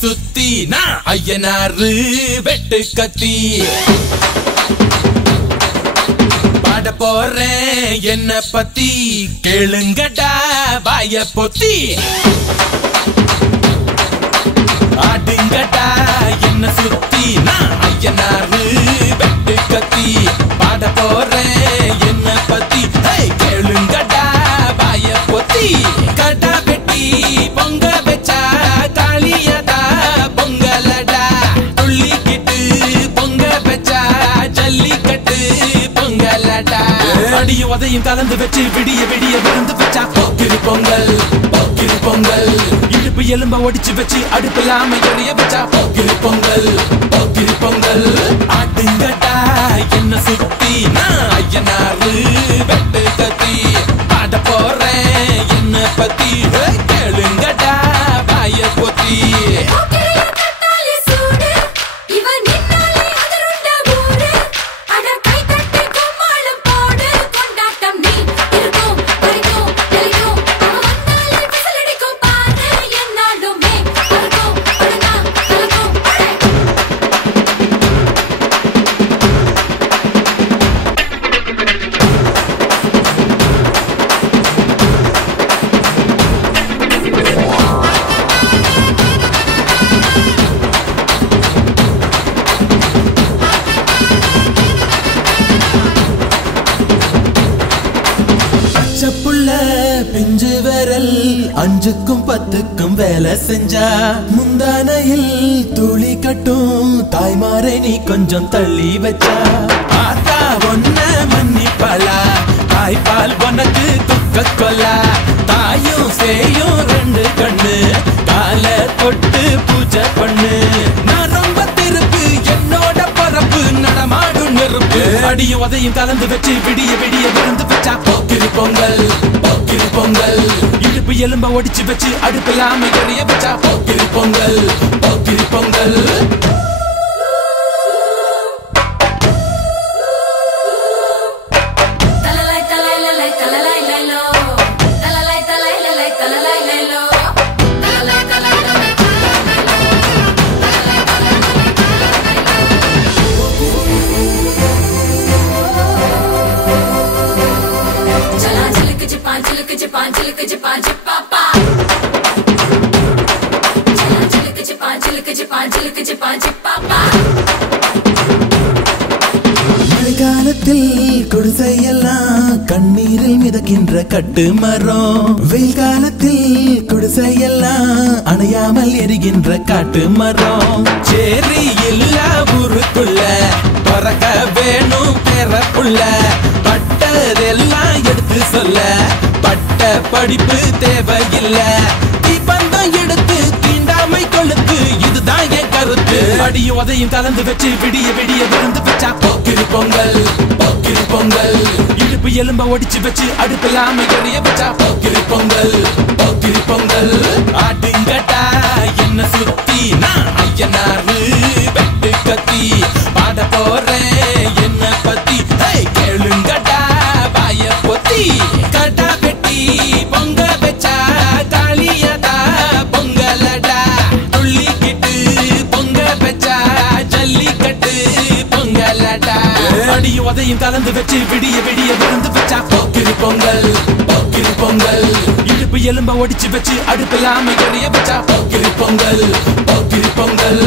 சுத்தி நான் ஐயனாரு வெட்டு கத்தி பாட போறேன் என்ன பத்தி கேளுங்கடா வாய பொத்தி ஆடுங்கடா என்ன சுத்தி நான் ஐயனாரு வெட்டு கத்தி பாட போறேன் என்ன பத்தி கேளுங்கடா வாய பொத்தி கடா வெட்டி பொங்க வச்சா காளியடா பொங்கலடா துள்ளிக்கிட்டு பொங்க வச்சா ஜல்லிக்கட்டு பொங்கலடா அடியும் உதையும் கலந்து வச்சு விடிய விடிய விழுந்து வச்சா போக்கிரி பொங்கல் போக்கிரி பொங்கல் இடுப்பு எலும்ப ஒடிச்சு வச்சு அடுப்பில்லாம எறிய வச்சா போக்கிரி பொங்கல் போக்கிரி பொங்கல் ஆட்டுங்கடா என்ன சுத்தி நான் ஐயனாரு வெட்டு கத்தி பாட போறேன் என்ன பத்தி கேளுங்கடா வாய பொத்தி பிஞ்சு விரல் அஞ்சுக்கும் பத்துக்கும் வேலை செஞ்சா முந்தானையில் துளி கட்டும் தாய்மாரை நீ கொஞ்சம் தள்ளி வச்சா ஆத்தா ஒன்ன மன்னிப்பலா தாய்ப்பால் உனக்கு துக்க கொல்லா தாயும் சேயும் ரெண்டு கண்ணு கால தொட்டு பூஜை பண்ணு நான் ரொம்ப திருப்பு என்னோட பரப்பு நடமாடும் நெருப்பு அடியும் உதையும் கலந்து வச்சு விடிய விடிய விழுந்து வச்சா போக்கிரி பொங்கல் போக்கிரி பொங்கல் இடுப்பு எலும்ப ஒடிச்சு வச்சு அடுப்பில்லாம எறிய வச்சா போக்கிரி பொங்கல் போக்கிரி பொங்கல் மழைக்காலத்தில் குடிசையெல்லாம் கண்ணீரில் மிதக்கின்ற கட்டு மரம் வெயில் காலத்தில் குடிசையெல்லாம் அணையாமல் எரிகின்ற காட்டு மரம் சேரி எல்லா ஊருக்குள்ள பறக்க வேணும் பிறப்புள்ள பட்டதெல்லாம் எடுத்து சொல்ல பட்ட படிப்பு தேவையில்லை தீபந்தம் எடுத்து தீண்டாமை கொளுத்து இதுதான் என் கருத்து அடியும் உதையும் கலந்து வச்சு விடிய விடிய விழுந்து வச்சா போக்கிரி பொங்கல் போக்கிரி பொங்கல் இடுப்பு எலும்ப ஒடிச்சு வச்சு அடுப்பில்லாம எறிய வச்சா போக்கிரி பொங்கல் போக்கிரி பொங்கல் ஆட்டுங்கடா என்ன சுத்தி நான் ஐயனாரு வெட்டு கத்தி பாட போறேன் என்ன பத்தி கேளுங்கடா வாய பொத்தி கடா வெட்டி பொங்க வச்சா காளியடா பொங்கலடா துள்ளிக்கிட்டு பொங்க வச்சா ஜல்லிக்கட்டு பொங்கலடா அடியும் உதையும் கலந்து வச்சு விடிய விடிய விழுந்து வச்சா போக்கிரி பொங்கல் போக்கிரி பொங்கல் இடுப்பு எலும்ப ஒடிச்சு வச்சு அடுப்பில்லாம எறிய வச்சா போக்கிரி பொங்கல் போக்கிரி பொங்கல்